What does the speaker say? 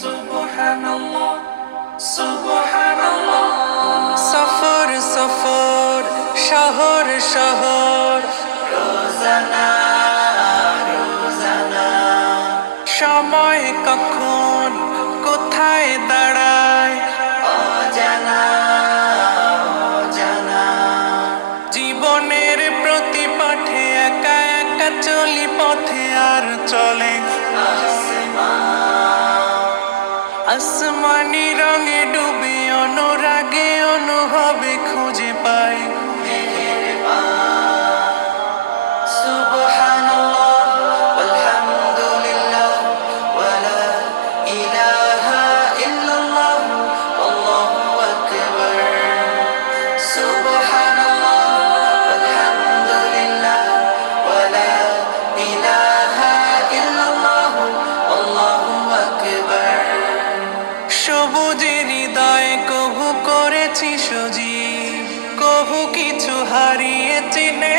সুবহানাল্লাহ সুবহানাল্লাহ। সফর সফর, শহর শহর, রোজানা রোজানা। সময় কখন কোথায় দাঁড়ায় অজানা অজানা। জীবনের প্রতি পাঠে একা একা চলি পথে আর চলে আসমানি রঙে ডুবে অনুরাগে অনুভবে খুঁজে পাই সুবহানাল্লাহ ওয়ালহামদুলিল্লাহ ওয়ালা ইলাহা ইল্লাল্লাহ আল্লাহু আকবার। সুবহানাল্লাহ ওয়ালহামদুলিল্লাহ ওয়ালা ইলাহা ইল্লাল্লাহ আল্লাহু আকবার। সবুজের হৃদয়ে কভু করেছি সজীব, কভু কিছু হারিয়ে চিনে